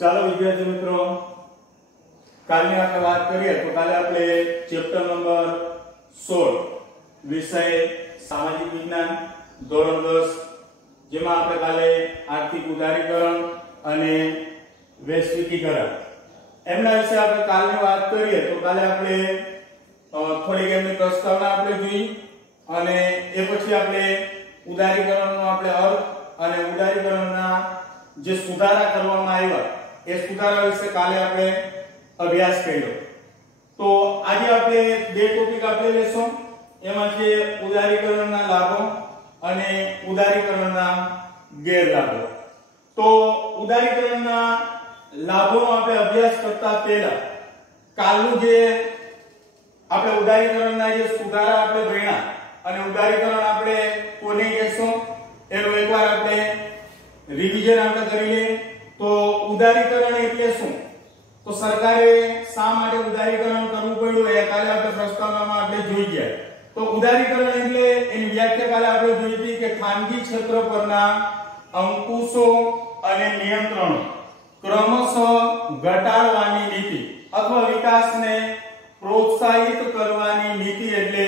ચાલો વિદ્યાર્થી મિત્રો, કાલની આપણે વાત કરીએ તો કાલે આપણે ચેપ્ટર નંબર 16 વિષય સામાજિક વિજ્ઞાન ધોરણ 10 જેમાં આપણે કાલે આર્થિક ઉદારીકરણ અને વૈશ્વિકીકરણ એમના વિશે આપણે કાલની વાત કરીએ તો કાલે આપણે થોડીક એમની પ્રસ્તાવના આપણે જોઈ અને એ પછી આપણે ઉદારીકરણનો આપણે અર્થ અને ઉદારીકરણના જે સુધારા કરવામાં આવ્યા એ સુધારા વિશે કાલે આપણે અભ્યાસ કર્યો। તો આજે આપણે બે ટોપિક આપણે લેશું, એમાં છે ઉદારીકરણના લાભો અને ઉદારીકરણના ગેરલાભો। તો ઉદારીકરણના લાભોનો આપણે અભ્યાસ કરતા પહેલા કાલનું જે આપણે ઉદારીકરણના જે સુધારા આપણે ભણ્યા અને ઉદારીકરણ આપણે કોને કહેશું એનું એકવાર આપણે રિવિઝન આપણે કરી લઈએ। તો ઉદારીકરણ એટલે શું, તો સરકારે શા માટે ઉદારીકરણ કરવું પડ્યું એ કાલે આપણે પ્રસ્તાવનામાં આપણે જોઈ ગયા। તો ઉદારીકરણ એટલે એની વ્યાખ્યા કાલે આપણે જોઈ હતી કે ખાનગી ક્ષેત્ર પરના અંકુશો અને નિયંત્રણો ક્રમશઃ ઘટાડવાની નીતિ અથવા વિકાસને પ્રોત્સાહિત કરવાની નીતિ એટલે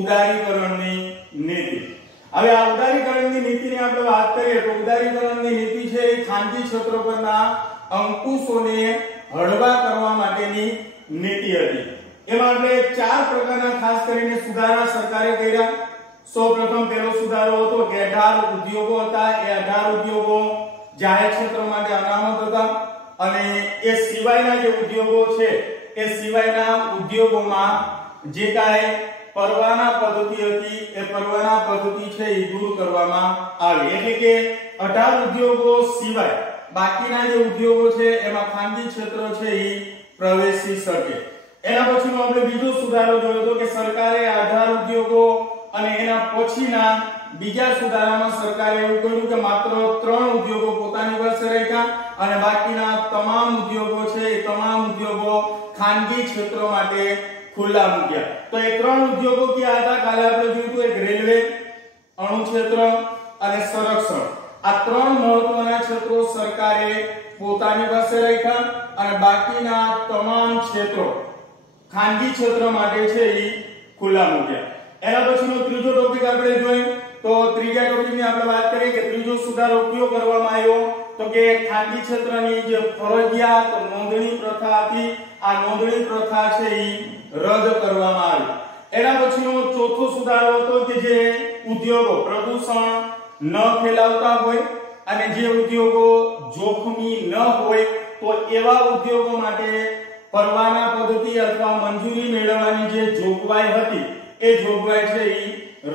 ઉદારીકરણની નીતિ। હવે આ ઉદારીકરણની નીતિની આપણે વાત કરીએ તો ઉદારીકરણની નીતિ છે એ ખાનગી ક્ષેત્ર પરના અંકુશોને હળવા કરવા માટેની નીતિ હતી। એમાં આપણે ચાર પ્રકારના ખાસ કરીને સુધારા સરકારે કર્યા। સૌપ્રથમ પહેલો સુધારો હતો કે 18 ઉદ્યોગો હતા, એ 18 ઉદ્યોગો જાહેર ક્ષેત્ર માટે અનામત હતા અને એ સિવાયના જે ઉદ્યોગો છે એ સિવાયના ઉદ્યોગોમાં જે કાંઈ પરવાના પદ્ધતિ હતી એ પરવાના પદ્ધતિ છે એ દૂર કરવામાં આવી, એટલે કે 18 ઉદ્યોગો સિવાય બાકીના જે ઉદ્યોગો છે એમાં ખાનગી ક્ષેત્ર છે એ પ્રવેશી શકે। એના પછીનો આપણે બીજો સુધારો જોયો તો કે સરકારે 18 ઉદ્યોગો અને એના પછીના બીજા સુધારામાં સરકારે એવું કહ્યું કે માત્ર 3 ઉદ્યોગો પોતાની પાસે રાખ્યા અને બાકીના તમામ ઉદ્યોગો છે એ તમામ ઉદ્યોગો ખાનગી ક્ષેત્ર માટે ખુલ્લા મૂક્યા। તો એ 3 ઉદ્યોગો ક્યાં હતા કાલે આપણે જોયું તો એક રેલવે, અણુ ક્ષેત્ર અને સંરક્ષણ। આ 3 મહત્વના ક્ષેત્રો સરકારે પોતાની પાસે રાખ્યા અને બાકીના તમામ ક્ષેત્રો ખાનગી ક્ષેત્ર માટે છે એ ખુલ્લા મૂક્યા। એના પછીનો ત્રીજો ટોપિક આપણે જોઈએ તો ત્રીજા ટોપિકની આપણે વાત કરીએ કે ત્રીજો સુધારો કયો કરવામાં આવ્યો તો કે ખાનગી ક્ષેત્રની જે ફરજિયાત નોંધણી પ્રથા હતી આ નોંધણી પ્રથા છે એ રદ કરવામાં આવી। એના પછીનો ચોથો સુધારો હતો કે જે ઉદ્યોગો પ્રદૂષણ ન ફેલાવતા હોય અને જે ઉદ્યોગો જોખમી ન હોય તો એવા ઉદ્યોગો માટે પરવાના પદ્ધતિ અથવા મંજૂરી મેળવવાની જે જોગવાઈ હતી એ જોગવાઈ છે એ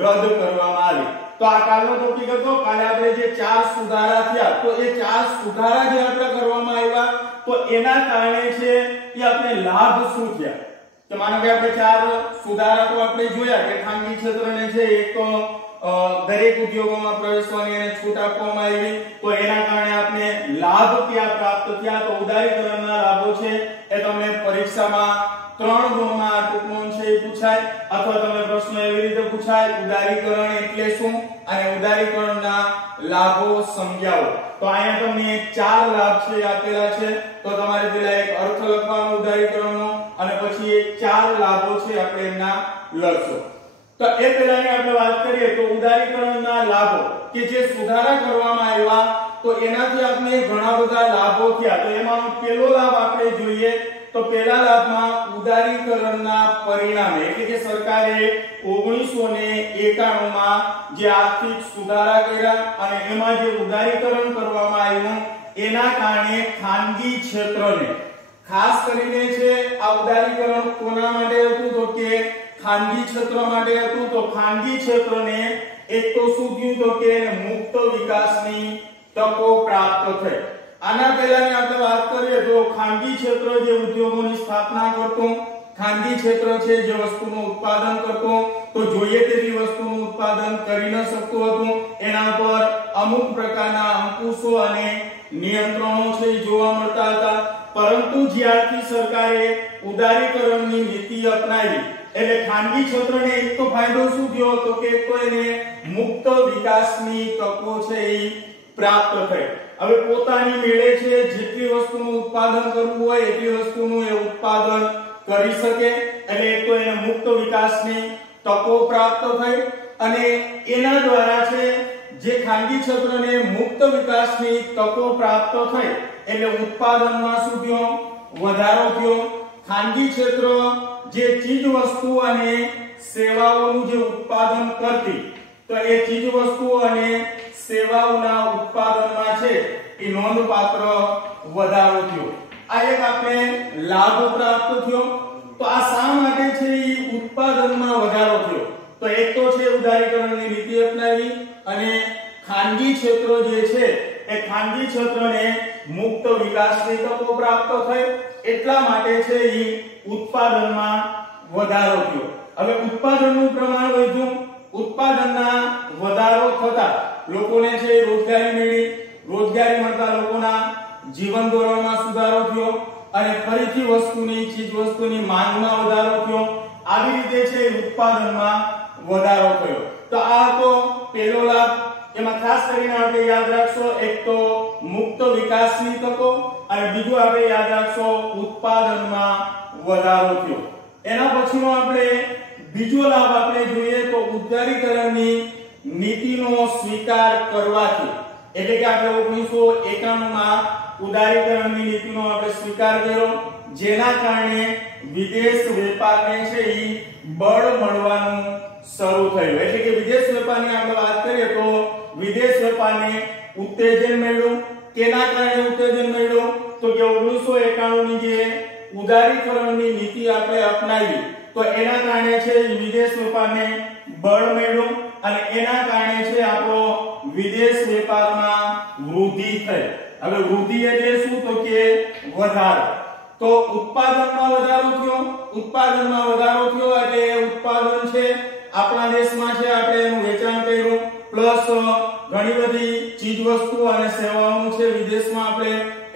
રદ કરવામાં આવી। તો આ કાલનો ટોપિક હતો। કાલે આપણે જે ચાર સુધારા થયા તો એ ચાર સુધારા જે આપણે કરવામાં આવ્યા તો એના કારણે છે એ આપણે લાભ શું થયા કે માનો કે આપણે ચાર સુધારા તો આપણે જોયા કે ખાનગી ક્ષેત્રને છે એક તો દરેક ઉદ્યોગોમાં પ્રવેશવાની એને છૂટ આપવામાં આવી તો એના કારણે આપણે લાભ ક્યાં પ્રાપ્ત થયા તો ઉદારીકરણના લાભો છે એ તમને પરીક્ષામાં 3 ગુણમાં ટૂંકમાં છે એ પૂછાય અથવા તમને પ્રશ્ન એવી રીતે પૂછાય ઉદારીકરણ એટલે શું અને ઉદારીકરણના લાભો સમજાવો। તો અહીંયા તમને 4 લાભ છે આપેલા છે તો તમારે પહેલા એક અર્થ લખવાનો ઉદારીકરણનો અને પછી એ 4 લાભો છે આપણે એના લખશો। તો એ પહેલાની આપણે વાત કરીએ તો ઉદારીકરણના લાભો કે જે સુધારા કરવામાં આવ્યા તો એનાથી આપણે ઘણા બધા લાભો થયા। તો એમાંનો પહેલો લાભ આપણે જોઈએ તો પહેલા લાભમાં ઉદારીકરણના પરિણામે એટલે કે સરકારે 1991 માં જે આર્થિક સુધારા કર્યા અને એમાં જે ઉદારીકરણ કરવામાં આવ્યું એના કારણે ખાનગી ક્ષેત્રને ખાસ કરીને છે આ ઉદારીકરણ કોના માટે હતું તો કે ખાનગી ક્ષેત્ર માટે હતું। તો ખાનગી ક્ષેત્રને એક તો શું થયું તો કે મુક્ત વિકાસની તકો પ્રાપ્ત થઈ। આના પહેલાની આપણે વાત કરીએ તો ખાનગી ક્ષેત્ર જે ઉદ્યોગોની સ્થાપના કરતો, ખાનગી ક્ષેત્ર છે જે વસ્તુનું ઉત્પાદન કરતો તો જોઈએ તેટલી વસ્તુનું ઉત્પાદન કરી ન શકતું હતું, એના પર અમુક પ્રકારના અંકુશો અને નિયંત્રણો છે જોવા મળતા હતા। પરંતુ જ્યારથી સરકારે ઉદારીકરણની નીતિ અપનાવી એટલે ખાનગી ક્ષેત્રને એક તો ફાયદો શું થયો તો કે તો એને મુક્ત વિકાસની તકો છે એ પ્રાપ્ત થઈ. હવે પોતાની મેળે છે જેટલી વસ્તુનું ઉત્પાદન કરવું હોય એટલી વસ્તુનું એ ઉત્પાદન કરી શકે. એટલે એક તો એને મુક્ત વિકાસની તકો પ્રાપ્ત થઈ અને એના દ્વારા છે જે ખાનગી ક્ષેત્રને મુક્ત વિકાસની તકો પ્રાપ્ત થઈ એટલે ઉત્પાદનમાં શું થયો? વધારો થયો. ખાનગી ક્ષેત્ર જે ચીજ વસ્તુ અને સેવાઓનું જે ઉત્પાદન કરતી તો એ ચીજ વસ્તુ અને સેવાઓના ઉત્પાદનમાં છે એ નોંધપાત્ર વધારો થયો. આ એક આપણે લાભ પ્રાપ્ત થયો. તો આ શા માટે છે એ ઉત્પાદનમાં વધારો થયો? તો એક તો છે ઉદારીકરણની નીતિ અપનાવી અને ખાનગી ક્ષેત્ર જે છે એ ખાનગી ક્ષેત્રને મુક્ત વિકાસની તકો પ્રાપ્ત થઈ એટલા માટે છે એ ઉત્પાદનમાં વધારો થયો. હવે ઉત્પાદનનું પ્રમાણ વધ્યું. ઉત્પાદનના વધારો થતા લોકોને છે રોજગારી મળી. રોજગારી મળતા લોકોના જીવન ધોરણમાં સુધારો થયો અને ફરીથી વસ્તુની ચીજ વસ્તુની માંગમાં વધારો થયો. આવી રીતે છે ઉત્પાદનમાં વધારો થયો. તો આ તો પહેલો લાભ. એમાં ખાસ કરીને આપણે યાદ રાખશો એક તો મુક્ત વિકાસની તકો અને બીજું આપણે યાદ રાખશો ઉત્પાદનમાં વધારો થયો. એના પછીનો આપણે બીજો લાભ આપણે જોઈએ તો ઉદારીકરણની નીતિનો સ્વીકાર કરવાથી. એટલે કે આપણે 1991 માં ઉદારીકરણની નીતિનો આપણે સ્વીકાર કર્યો જેના કારણે વિદેશ વેપારને છે એ બળ મળવાનું શરૂ થયું. એટલે કે વિદેશ વેપારની આપણે વાત કરીએ તો વિદેશ વેપારને ઉત્તેજન મળ્યું. કેના કારણે ઉત્તેજન મળ્યું? તો કે 1991 ની જે ઉદારીકરણની નીતિ આપણે અપનાવી તો એના કારણે છે વિદેશ વેપારને બળ મળ્યું અને એના કારણે છે આપણો વિદેશ વેપારમાં વૃદ્ધિ થઈ. હવે વૃદ્ધિ એટલે શું? તો કે વધારો. તો ઉત્પાદનમાં વધારો થયો. ઉત્પાદનમાં વધારો થયો એટલે ઉત્પાદન છે આપણા દેશમાં છે આપણે એનું વેચાણ કર્યું પ્લસ ઘણી બધી ચીજ વસ્તુઓ અને સેવાઓનું છે વિદેશમાં આપણે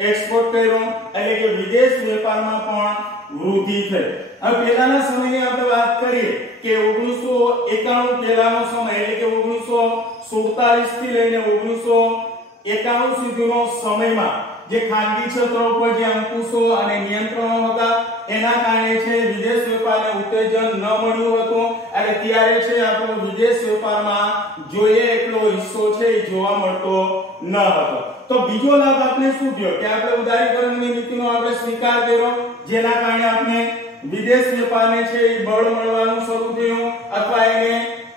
એક્સપોર્ટ કર્યું એટલે કે વિદેશ વેપારમાં પણ વૃદ્ધિ થઈ. હવે પહેલાના સમયની આપણે વાત કરીએ કે 1991 પહેલાનો સમય એટલે કે 1947 થી લઈને 1991 સુધીનો સમયમાં જે ખાનગી ક્ષેત્રો પર જે અંકુશો અને નિયંત્રણો હતા એના કારણે છે વિદેશ વેપારને ઉત્તેજન ન મળ્યું હતું અને ત્યારે છે આપણો વિદેશ વેપારમાં જોઈએ એટલો હિસ્સો છે એ જોવા મળતો ન હતો. તો બીજો લાભ આપણે શું થયો કે આપણે ઉદારીકરણની નીતિનો આપણે સ્વીકાર કર્યો જેના કારણે આપણે વિદેશ વેપારને છે એ બળ મળવાનું શરૂ થયું અથવા એને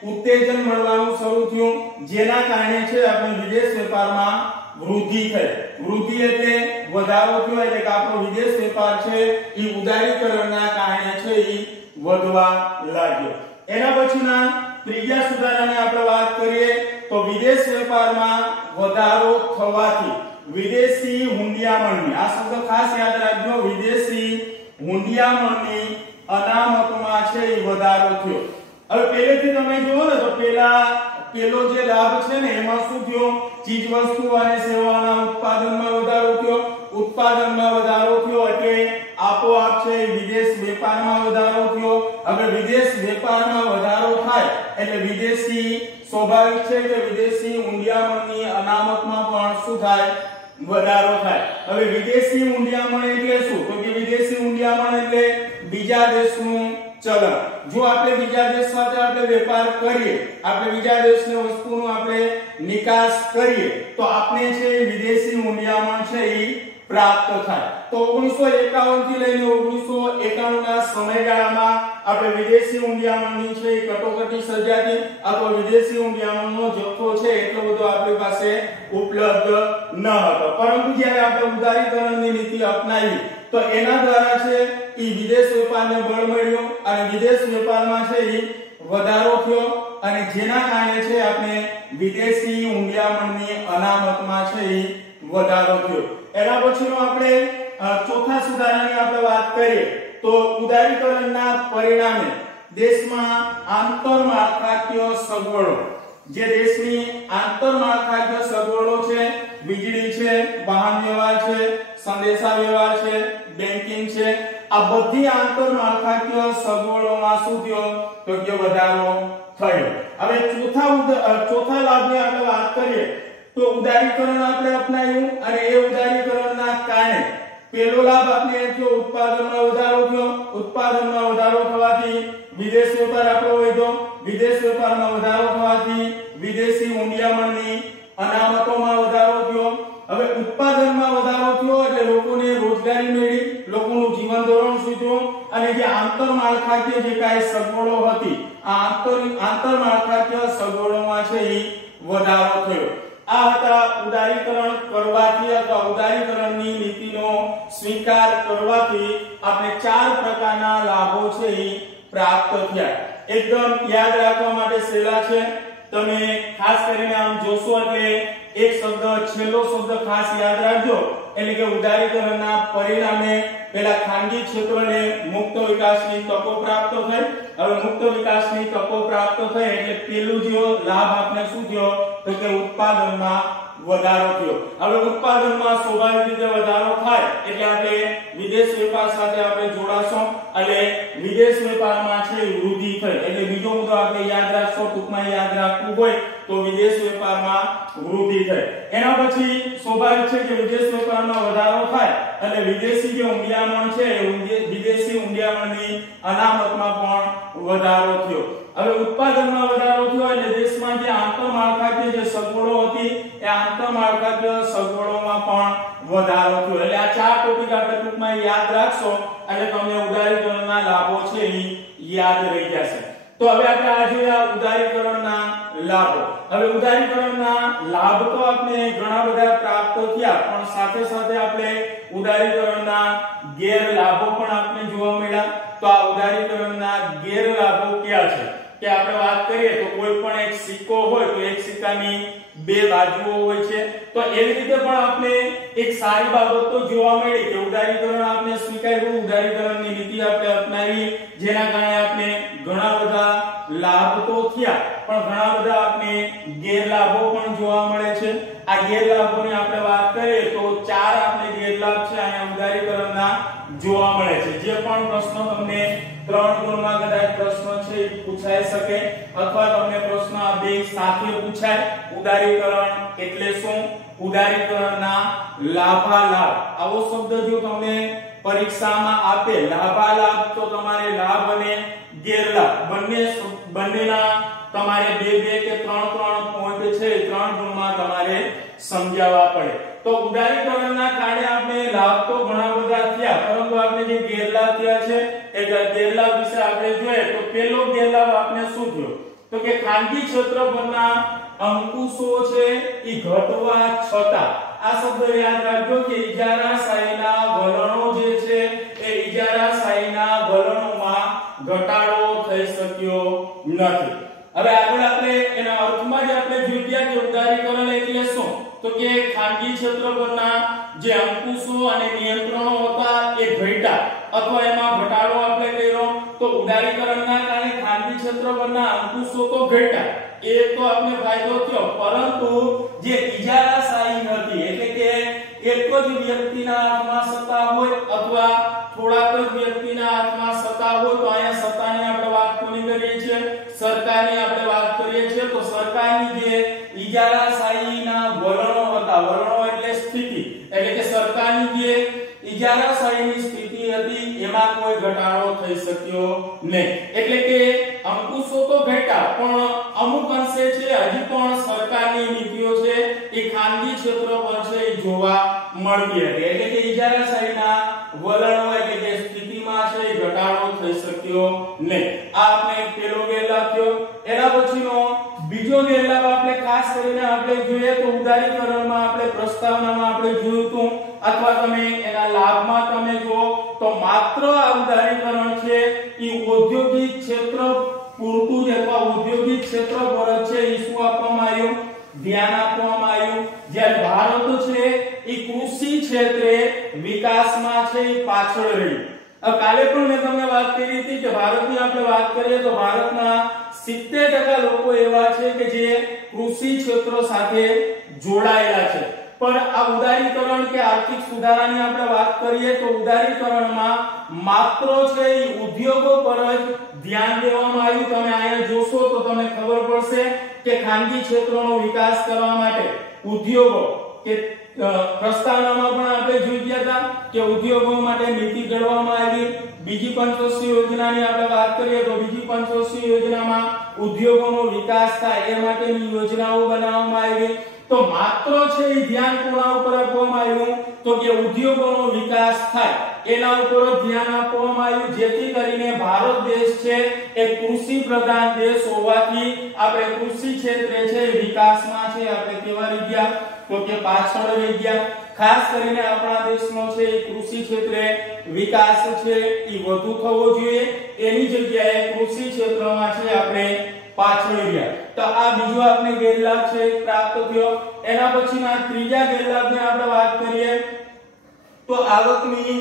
ઉત્તેજન મળવાનું શરૂ થયું જેના કારણે છે આપણે વિદેશ વેપારમાં વૃદ્ધિ થઈ. વૃદ્ધિ એટલે વધારો થયો એટલે કે આપણો વિદેશ વેપાર છે એ ઉદારીકરણના કારણે છે એ વધવા લાગ્યો. એના પછીના ત્રીજા સુધારાની આપણે વાત કરીએ તો વિદેશ વેપારમાં વધારો થવાથી વિદેશી હુંડિયામણની આ શબ્દ ખાસ યાદ રાખજો વિદેશી હુંડિયામણની અનામતમાં છે એ વધારો થયો. હવે પહેલેથી તમે જુઓ ને તો પેલો જે લાભ છે ને એમાં શું થયો? ચીજ વસ્તુ અને સેવાઓના ઉત્પાદનમાં વધારો થયો. ઉત્પાદનમાં વધારો થયો એટલે આપોઆપ છે વિદેશ વેપારમાં વધારો થયો. હવે વિદેશ વેપારમાં વધારો થાય એટલે વિદેશી સ્વાભાવિક છે કે વિદેશી હુંડિયામણની અનામતમાં પણ શું થાય? વધારો થાય. હવે વિદેશી હુંડિયામણ એટલે શું? તો કે વિદેશી હુંડિયામણ એટલે બીજા દેશનું ચલણ. જો આપણે બીજા દેશ સાથે આપણે વેપાર કરીએ, આપણે બીજા દેશની વસ્તુનો આપણે નિકાસ કરીએ તો આપણે છે વિદેશી હુંડિયામણ છે એ પ્રાપ્ત થાય. તો 1951 થી લઈને 1991 ના સમયગાળામાં આપણે વિદેશી હુંડિયામણની છે એ કટોકટી સર્જાતી અથવા વિદેશી હુંડિયામણનો જથ્થો છે એટલો બધો આપણી પાસે ઉપલબ્ધ ન હતો. પરંતુ જ્યારે આપણે ઉદારીકરણની નીતિ અપનાવી તો એના દ્વારા છે એ વિદેશ વેપારને બળ મળ્યું અને વિદેશ વેપારમાં છે એ વધારો થયો અને જેના કારણે છે આપણે વિદેશી હુંડિયામણની અનામતમાં છે એ વધારો થયો. એના પછીનો આપણે ચોથા સુધારાની આપણે વાત કરીએ તો ઉદારીકરણના પરિણામે દેશમાં આંતરમાળખાકીય સગવડો જે દેશની આંતરમાળખાકીય સગવડો છે વીજળી છે, વાહન વ્યવહાર છે, સંદેશા વ્યવહાર છે, બેન્કિંગ છે, આ બધી આંતરમાળખાકીય સગવડોમાં શું થયો? તો કે વધારો થયો. હવે ચોથા લાભની આપણે વાત કરીએ તો ઉદારીકરણ આપણે અપનાવ્યું અને એ ઉદારીકરણના કારણે પહેલો લાભ આપણે એ થયો ઉત્પાદનમાં વધારો થયો, ઉત્પાદનમાં વધારો થવાથી વિદેશ વેપાર આપણો વધ્યો, વિદેશ વેપારમાં વધારો થવાથી વિદેશી ઊંડિયામણની અનામતોમાં વધારો થયો। હવે ઉત્પાદનમાં વધારો થયો એટલે લોકોને રોજગારી મળી, લોકોનું જીવન ધોરણ સુધર્યું અને જે આંતરમાળખાકીય જે કાંઈ સગવડો હતી આ આંતરમાળખાકીય સગવડોમાં છે એ વધારો થયો। આ હતા ઉદારીકરણ કરવાથી અથવા ઉદારીકરણની નીતિનો સ્વીકાર કરવાથી આપણે 4 પ્રકારના લાભો છે એ પ્રાપ્ત થયા। એકદમ યાદ રાખવા માટે સહેલા છે, તમે ખાસ કરીને આમ જોશો એટલે એક શબ્દ છેલ્લો શબ્દ ખાસ યાદ રાખજો, એટલે કે ઉદારીકરણના પરિણામે પેલા ખાનગી ક્ષેત્રને મુક્ત વિકાસની તકો પ્રાપ્ત થઈ। હવે મુક્ત વિકાસની તકો પ્રાપ્ત થઈ એટલે પેલું જે લાભ આપણે શું થયો તો કે ઉત્પાદનમાં વધારો થયો। હવે ઉત્પાદનમાં સ્વાભાવિક રીતે વધારો થાય એટલે આપણે વિદેશ વેપાર સાથે આપણે જોડાશું એટલે વિદેશ વેપારમાં છે વૃદ્ધિ થઈ એટલે બીજો મુદ્દો આપણે યાદ રાખશો, ટૂંકમાં યાદ રાખવું હોય તો વિદેશ વેપારમાં વૃદ્ધિ થઈ। એના પછી સ્વાભાવિક છે કે વિદેશ વેપારમાં વધારો થાય એટલે વિદેશી જે ઊંડિયામણ છે વિદેશી ઊંડિયામણની અનામતમાં પણ વધારો થયો। હવે ઉત્પાદનમાં વધારો થયો એટલે દેશમાં જે આંતરમાળખાકીય જે સગવડો હતી એ આંતરમાળખાકીય સગવડોમાં પણ વધારો થયો। એટલે આ 4 ટોપિક આપણે ટૂંકમાં યાદ રાખશો એટલે તમને ઉદારીકરણના લાભો છે એ યાદ રહી જશે। તો હવે આપણે આ જોયા ઉદારીકરણના લાભો। હવે ઉદારીકરણના લાભ તો આપણે ઘણા બધા પ્રાપ્ત થયા પણ સાથે સાથે આપણે ઉદારીકરણના ગેરલાભો પણ આપણે જોવા મળ્યા। તો આ ઉદારીકરણના ગેરલાભો કયા છે કે આપણે વાત કરીએ તો કોઈ પણ એક સિક્કો હોય તો એક સિક્કાની 2 બાજુઓ હોય છે। તો એવી રીતે પણ આપણે એક સારી બાબત તો જોવા મળી કે ઉદારીકરણ આપણે સ્વીકાર્યું, ઉદારીકરણની નીતિ આપણે અપનાવી જેના કારણે આપણે ઘણા બધા લાભ તો થયા પણ ઘણા બધા આપણે ગેરલાભો પણ જોવા મળે છે। આ ગેરલાભોની આપણે વાત કરીએ તો 4 આપણે ગેરલાભ છે અહીંયા ઉદારીકરણના જોવા મળે છે। જે પણ પ્રશ્ન તમને 3 ગુણમાં કદાચ પ્રશ્ન છે પૂછાઈ શકે અથવા તમને પ્રશ્ન આ બે સાથે પૂછાય। ઉદારીકરણ એટલે શું, ઉદારીકરણના લાભાલાભ આવો શબ્દ જો તમને પરીક્ષામાં આપે લાભાલાભ તો તમારે લાભ અને ગેરલાભ બંનેના તમારે 2 કે 3 પોઈન્ટ છે 3 ગુણમાં તમારે સમજાવવા પડે। તો ઉદારીકરણના કારણે આપણે લાભ તો ઘણા બધા થયા પરંતુ આપણે જે ગેરલાભ થયા છે એ ગેરલાભ વિશે આપણે જોઈએ તો પહેલો ગેરલાભ આપણે શું થયો તો કે ખાનગી ક્ષેત્ર પરના અંકુશો છે એ ઘટવા છતાં આ શબ્દ યાદ રાખજો કે ઇજારાશાહીના વલણો જે છે એ ઇજારાશાહીના વલણોમાં ઘટાડો થઈ શક્યો નથી। હવે આગળ આપણે એના અર્થમાં જ આપણે જોઈયા કે ઉદારીકરણ એટલે શું તો કે ખાનગી ક્ષેત્ર પરના જે અંકુશો અને નિયંત્રણો હતા એ ઘટ્યા અથવા એમાં ઘટાડો આપણે કર્યો। તો ઉદારીકરણના કારણે ખાનગી ક્ષેત્ર પરના અંકુશો તો ઘટ્યા એ તો આપણે ફાયદો થયો પરંતુ જે ઇજારાશાહી હતી એટલે કે એક જ વ્યક્તિના હાથમાં સત્તા હોય અથવા થોડાક જ વ્યક્તિના હાથમાં સત્તા હોય તો અહીંયા સત્તાની આપણે વાત કોની કરીએ છીએ સરકારની આપણે વાત કરીએ છીએ। તો સરકારની જે ઇજારાશાહીના વલણો હતા, વલણો એટલે સ્થિતિ એટલે કે સરકારની જે ઇજારાશાહીની સ્થિતિ હતી એમાં કોઈ ઘટાડો થઈ શક્યો નહીં। એટલે કે અંકુશો તો ઘટ્યા પણ અમુક અંશે છે હજી પણ સરકારની નીતિઓ છે એ ખાનગી ક્ષેત્ર પર છે એ જોવા મળતી હતી એટલે કે ઇજારાશાહીના વલણો એટલે કે સ્થિતિમાં છે એ ઘટાડો થઈ શક્યો નહીં। આ આપણે પહેલો ગેરલાભ થયો। એના પછીનો બીજો ગેરલાભ આપણે ખાસ કરીને આપણે જોઈએ તો ઉદારીકરણમાં આપણે પ્રસ્તાવનામાં આપણે જોયું હતું અથવા તમે એના લાભમાં તમે જો તો માત્ર આ ઉદારીકરણ છે એ ઔદ્યોગિક ક્ષેત્ર પૂરતું જ અથવા ઔદ્યોગિક ક્ષેત્ર પર છે એ શું આપવામાં આવ્યું ધ્યાન આપવામાં આવ્યું। જ્યારે ભારત છે એ કૃષિ ક્ષેત્રે વિકાસમાં છે એ પાછળ રહ્યું। કાલે પણ મેં તમને વાત કરી હતી કે ભારતની આપણે વાત કરીએ તો ભારતના 70% લોકો એવા છે કે જે કૃષિ ક્ષેત્ર સાથે જોડાયેલા છે પણ આ ઉદારીકરણ કે આર્થિક સુધારાની આપણે વાત કરીએ તો ઉદારીકરણમાં માત્ર છે એ ઉદ્યોગો પર જ ધ્યાન દેવામાં આવ્યું। તમે અહીંયા જોશો તો તમને ખબર પડશે કે ખાનગી ક્ષેત્રનો વિકાસ કરવા માટે ઉદ્યોગો કે પ્રસ્તાવનામાં પણ આપણે જોઈ ગયા હતા કે ઉદ્યોગો માટે નીતિ ઘડવામાં આવી. બીજી પંચવર્ષીય યોજનાની આપણે વાત કરીએ તો બીજી પંચવર્ષીય યોજનામાં ઉદ્યોગોનો વિકાસ થાય એ માટેની યોજનાઓ બનાવવામાં આવી. તો માત્ર છે એ ધ્યાન કોના ઉપર આપવામાં આવ્યું તો કે ઉદ્યોગોનો વિકાસ થાય એના ઉપર ધ્યાન આપવામાં આવ્યું, જેથી કરીને ભારત દેશ છે એ કૃષિ પ્રધાન દેશ હોવાથી આપણે કૃષિ ક્ષેત્રે છે વિકાસમાં છે આપણે કેવા રહી ગયા તો કે પાછળ રહી ગયા. ખાસ કરીને આપણા દેશનો છે એ કૃષિ ક્ષેત્રે વિકાસ છે એ વધુ થવો જોઈએ, એની જગ્યાએ કૃષિ ક્ષેત્રમાં છે આપણે પાછળ રહ્યા. તો આ બીજો આપણે ગેરલાભ છે પ્રાપ્ત થયો. એના પછીના ત્રીજા ગેરલાભની આપણે વાત કરીએ તો આવકની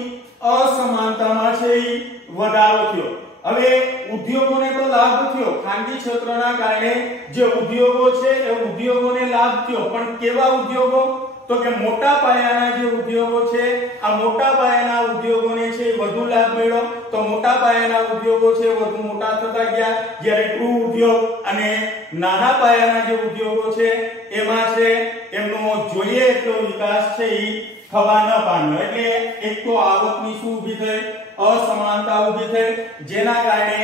અસમાનતામાં છે એ વધારો થયો. હવે ઉદ્યોગોને તો લાભ થયો, ખાનગી ક્ષેત્રના કારણે જે ઉદ્યોગો છે એ ઉદ્યોગોને લાભ થયો, પણ કેવા ઉદ્યોગો તો કે મોટા પાયાના જે ઉદ્યોગો છે આ મોટા પાયાના ઉદ્યોગોને છે વધુ લાભ મળ્યો. તો મોટા પાયાના ઉદ્યોગો છે વધુ મોટા થતા ગયા, જ્યારે ગૃહ ઉદ્યોગ અને નાના પાયાના જે ઉદ્યોગો છે એમાં છે એમનો જોઈએ એટલો વિકાસ છે એ થવા ન પામ્યો. એટલે એક તો આવકની શું ઊભી થઈ અસમાનતા ઊભી થઈ, જેના કારણે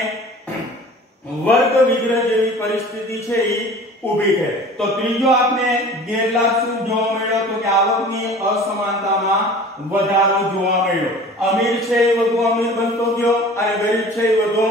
વર્ગ વિગ્રહ જેવી પરિસ્થિતિ છે એ ઊભી થઈ. તો ત્રીજો આપણે ગેરલાભ શું જોવા મળ્યો તો કે આવકની અસમાનતામાં વધારો જોવા મળ્યો. અમીર છે એ વધુ અમીર બનતો ગયો અને ગરીબ છે એ વધુ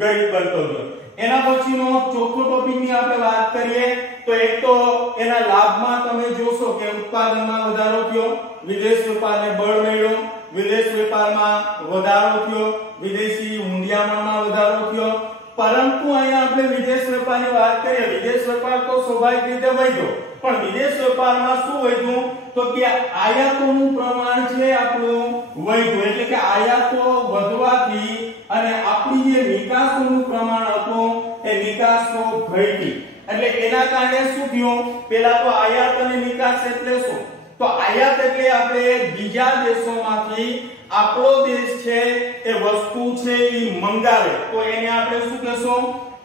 ગરીબ બનતો ગયો. એના પછીનો ચોથો ટોપિકની આપણે વાત કરીએ તો એક તો એના લાભમાં તમે જોશો કે ઉત્પાદનમાં વધારો થયો, વિદેશ વેપારને બળ મળ્યો, વિદેશ વેપારમાં વધારો થયો, વિદેશી હુંડિયામણમાં વધારો થયો. પરંતુ અહીંયા આપણે વિદેશ વેપારની વાત કરીએ, વિદેશ વેપાર તો સ્વાભાવિક રીતે વધ્યો, પણ વિદેશ વેપારમાં શું વધ્યું તો કે આયાતોનું પ્રમાણ છે આપણું વધ્યું. એટલે કે આયાતો વધવાથી અને આપણી જે નિકાસનું પ્રમાણ હતું એ નિકાસો ઘટી. એટલે એના કારણે શું થયું, પહેલા તો આયાત અને નિકાસ એટલે શું તો આયાત એટલે આપણે બીજા દેશોમાંથી આપણો દેશ છે એ વસ્તુ છે એ મંગાવે તો એને આપણે શું કહેશું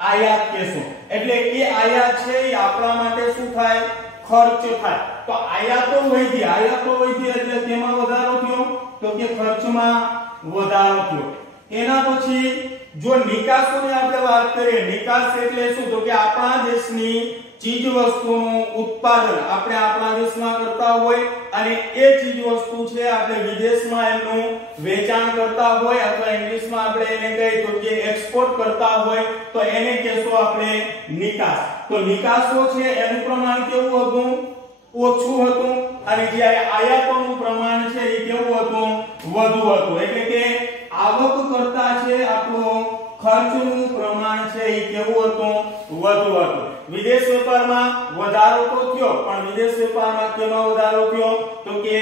આયાત કહેશું. એટલે એ આયાત છે એ આપણા માટે શું થાય ખર્ચ થાય. તો આયાતો વધી એટલે તેમાં વધારો થયો તો કે ખર્ચમાં વધારો થયો. એના પછી જો નિકાસોની આપણે વાત કરીએ, નિકાસ એટલે શું તો કે આપણા દેશની ચીજ વસ્તુનું ઉત્પાદન આપણે આપણા દેશમાં કરતા હોય અને એ ચીજ વસ્તુ છે આપણે વિદેશમાં એનું વેચાણ કરતા હોય અથવા ઇંગ્લિશમાં આપણે એને કહીએ તો કે એક્સપોર્ટ કરતા હોય તો એને કહેશું આપણે નિકાસ. તો નિકાસો છે એનું પ્રમાણ કેવું હતું ઓછું હતું અને જ્યારે આયાતોનું પ્રમાણ છે એ કેવું હતું વધુ હતું. એટલે કે આવક કરતા છે આપણું ખર્ચનું પ્રમાણ છે એ કેવું હતું વધુ હતું. વિદેશ વેપારમાં વધારો તો થયો, પણ વિદેશ વેપારમાં કેમાં વધારો થયો તો કે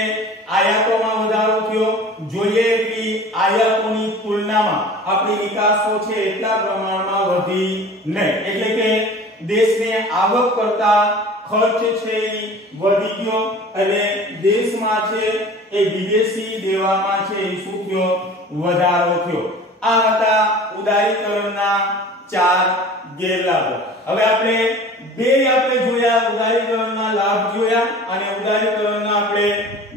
આયાતોમાં વધારો થયો. જોઈએ કે આયાતોની તુલનામાં આપણી નિકાસો છે એટલા પ્રમાણમાં વધી નહીં. એટલે કે દેશને આવક કરતા ખર્ચ છે એ વધી ગયો અને દેશમાં છે એ વિદેશી દેવામાં છે એ શું થયો વધારો થયો. આ હતા ઉદારીકરણના 4 ગેરલાભો. હવે આપણે જોયા ઉદારીકરણના લાભ જોયા અને ઉદારીકરણના આપણે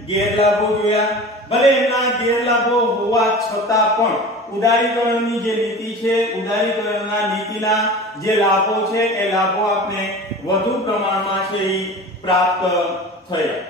ગેરલાભો જોયા. ભલે એના ગેરલાભો હોવા છતાં પણ ઉદારીકરણની જે નીતિ છે ઉદારીકરણના નીતિના જે લાભો છે એ લાભો આપણે વધુ પ્રમાણમાં છે એ પ્રાપ્ત થયા.